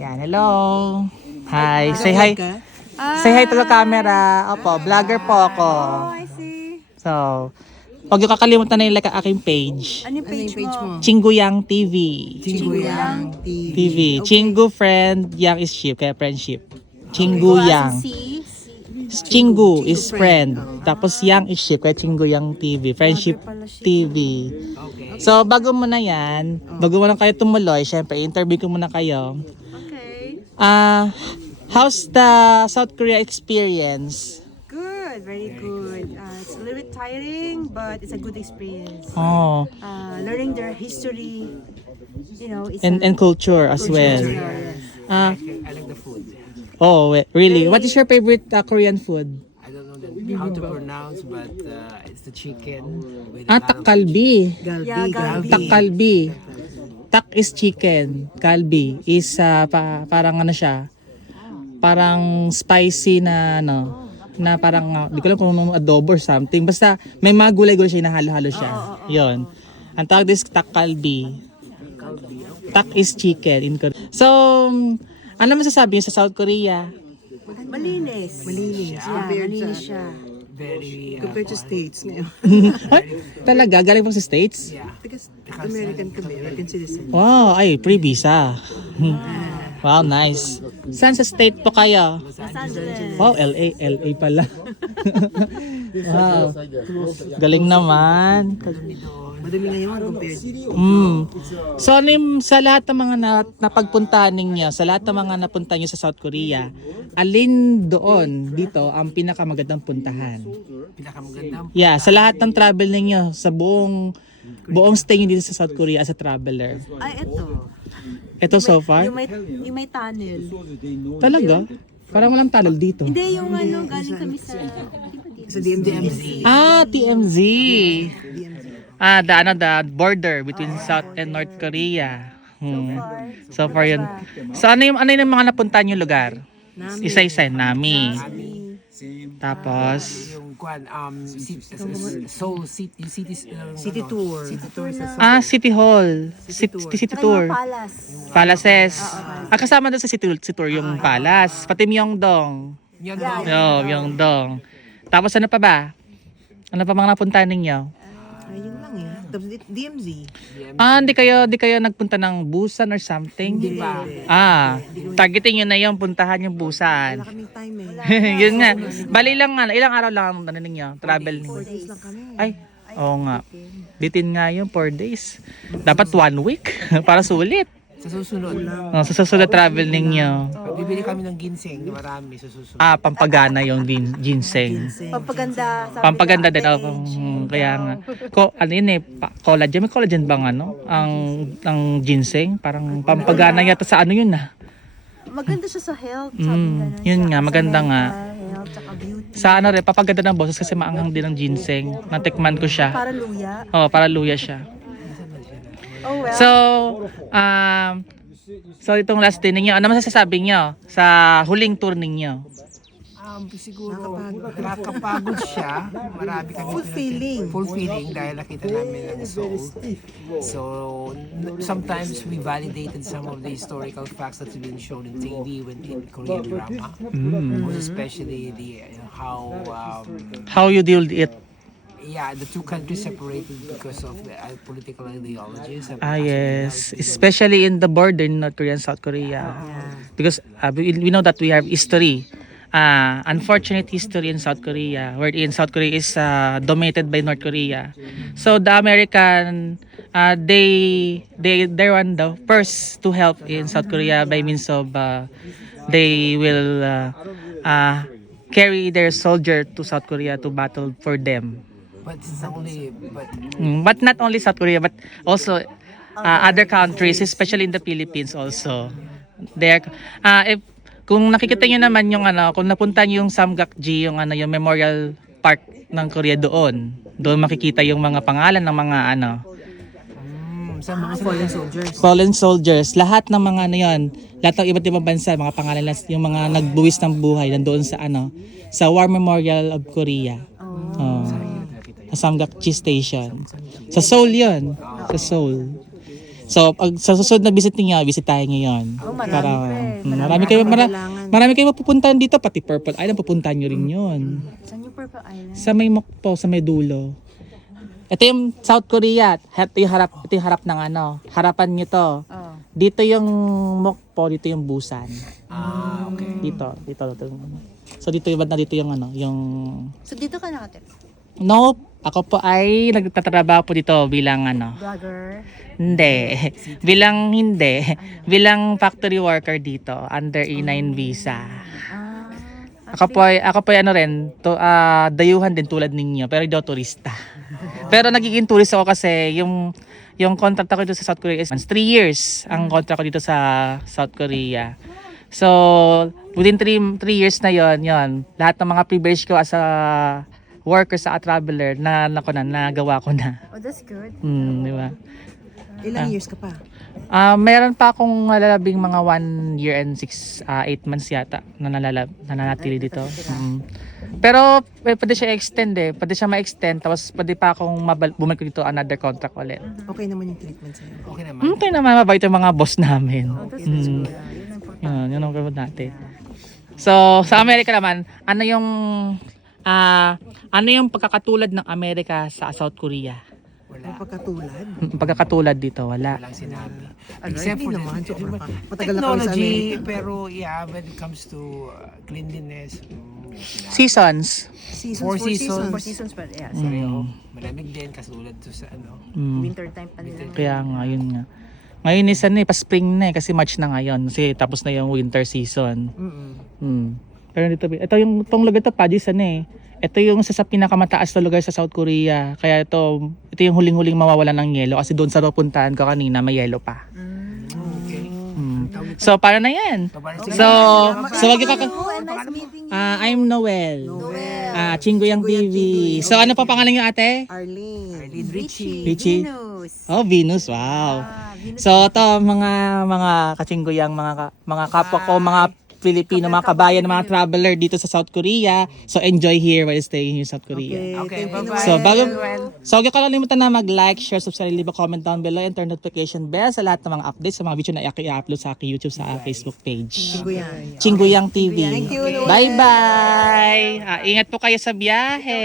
Yan, hello. Hi, say hi. Say hi to the camera. Opo, vlogger po ako. Oh, I see. So, huwag yung kakalimutan na yung like ang aking page. Ano yung page mo? Chingguyang TV. Chingguyang TV. Chingu friend, yang is ship, kaya friendship. Chingguyang. Chingu is friend. Tapos yang is ship, kaya Chingguyang TV. Friendship TV. So, bago mo na yan, bago mo na kayo tumuloy, syempre, interview ko muna kayo. Okay. How's the South Korea experience? Good, very good. It's a little bit tiring, but it's a good experience. Oh, Learning their history, it's and culture as well. yes. Ah, I like the food. oh, really? What is your favorite Korean food? I don't know how to pronounce, but it's the chicken with a lot of Takkalbi. Yeah, galbi. Takkalbi. Tak is chicken. Kalbi is parang ano siya? Parang spicy na ano, na parang di ko alam kung adobo or something. Basta may mga gulay-gulay siya, nahalo-halo siya. 'Yon. Ang tawag is takkalbi. Tak is chicken in Korea. So, ano masasabi niyo sa South Korea? Malinis. Malinis. Yeah, Compared malinis sa, siya. very compared to States ngayon. Ay, talaga galing po sa States? yeah. Because American kami, American citizen. Wow, ay free visa. Wow, nice. Saan sa state po kayo? Los Angeles. Wow, LA pala. Wow. Galing naman. Madami ngayon compared. So, ano yung, sa lahat ng mga napagpuntahan ninyo, sa lahat ng mga napunta nyo sa South Korea, alin doon, dito, ang pinakamagandang puntahan? Pinakamagandang Yeah, sa lahat ng travel ninyo, sa buong stay nyo dito sa South Korea as a traveler. Ay, ito. Ito so far? Yung may tunnel. Talaga? Parang walang tunnel dito. Hindi, yung galing kami sa... Sa DMZ. TMZ. The border between South and North Korea. So far yun. So ano yung mga napuntahan yung lugar? Isa-isa, Nami. Tapos, yung kwan Seoul City City tour. City Hall. City Tour. Palace. Palaces. Kasama doon sa City Tour yung Palace. Pati Myeongdong. Myeongdong. Tapos ano pa ba? Ano pa mga napuntahan ninyo? Ayun lang eh. Tapos DMZ. Di kayo nagpunta ng Busan or something? Hindi pa. Targeting nyo na yung puntahan yung Busan. Wala kaming time eh. Yun nga. Bali lang ilang araw lang ang ninyo, travel ninyo. 4 days lang kami. Ay, oo nga. Bitin nga yung 4 days. Dapat 1 week para sulit. sa susunod. Sa susunod travel ninyo. Bibili kami ng ginseng na marami sa susunod. Pampagana yung ginseng. Pampaganda. Pampaganda din. Kaya nga. Ano yun collagen. May collagen bang ang ginseng? Parang pampagana yata sa ano yun Maganda siya sa health. Sabi ganun. Yun nga, Sa maganda nga. mental health, tsaka beauty. Sa ano rin, papaganda ng boses kasi maanghang din ng ginseng. Natikman ko siya. Para luya. Para luya siya. Oh well. So itong last day ninyo, ano masasabi nyo sa huling tour ninyo? Siguro nakakapagod siya. Marami kami fulfilling dahil nakita namin ang Seoul. So sometimes we validated some of the historical facts that's been shown in TV when in Korean drama. Especially How you deal with it? Yeah, the two countries separated because of the political ideologies. Yes, especially in the border in North Korea and South Korea. Because we know that we have history. Unfortunate history in South Korea, wherein South Korea is dominated by North Korea. So the American, they're one the first to help in South Korea by means of they will carry their soldier to South Korea to battle for them. But not only South Korea, but also other countries, especially in the Philippines also. Kung nakikita niyo naman yung kung napunta niyo yung Samgakji, yung memorial park ng Korea doon makikita yung mga pangalan ng mga Sa mga fallen soldiers, lahat ng mga lahat ng iba't ibang bansa, mga pangalan yung mga nagbuwis ng buhay nandoon sa sa War Memorial of Korea. Sa Samgakji Station. Sa Seoul 'yun, sa Seoul. So, pag sa susunod na visit niyo, visit tayo ngayon. Marami kayo, marami kayo mapupuntahan dito, pati Purple Island, pupuntahan nyo rin yun. Saan yung Purple Island? Sa may Mokpo, sa may dulo. Ito yung South Korea. Ito yung harap ng ano. Harapan nyo to. Oh. Dito yung Mokpo, dito yung Busan. Okay. Dito. So dito yung banda, dito yung ano, yung... So dito ka nakatira? Nope. Ako po ay nagtatrabaho po dito bilang ano. Vlogger? Hindi. Bilang factory worker dito under E9 visa. Ako po ay ano rin, dayuhan din tulad ninyo, pero hindi ako turista. Pero nagiging tourist ako kasi yung contract ko dito sa South Korea is 3 years ang contract ko dito sa South Korea. So, within 3 years na yon, lahat ng mga privilege ko as a worker sa traveler nagawa ko na. Oh, that's good. Di ba? Ilang years ka pa? Meron pa akong nalalabing mga 1 year and 8 months yata na nananatili dito. Pero pwede siya extend Pwede siya ma-extend tapos pwede pa akong bumalik dito another contract ulit. Okay naman yung treatment sa'yo. Okay naman. Okay naman, mabait yung mga boss namin. That's good. Yun ang gawin natin. So, sa Amerika naman, ano yung pagkakatulad ng Amerika sa South Korea? Ang pagkatulad. Pagkakatulad dito, wala. Walang sinabi. Except for naman, the matagal na kami sa technology, Amerika. pero yeah, when it comes to cleanliness, Seasons. Four seasons. 4 seasons pa. Yeah, malamig din katulad to sa ano. winter time pa nila. Kaya nga, yun nga. Ngayon is pa-spring na kasi March na ngayon. Kasi tapos na yung winter season. Pero dito, itong lugar to, Padis, ito yung sa pinakamataas na lugar sa South Korea. Kaya ito yung huling-huling mawawala ng yelo. Kasi doon sa pupuntahan ko kanina, may yelo pa. Okay. So, para na yan. So wag ka... Nice meeting you. I'm Noel. Chingoyang TV. So, ano pa pangalan niyo, ate? Arlene. Richie. Richie? Venus. Oh, Venus. Wow. So, ito mga kachinggoyang, mga kapwa ko, mga Filipino, mga kabayan, mga traveler dito sa South Korea. So, enjoy here while staying in South Korea. Okay, Thank you, bye-bye. So, Noel. huwag niyo kalalimutan na mag-like, share, subscribe, leave a comment down below, and turn notification bell sa lahat ng mga updates sa mga video na i-upload sa aking YouTube, sa aking Facebook page. Kuya. Chingoyang TV. Thank you, Noel. Bye-bye! Ingat po kayo sa biyahe!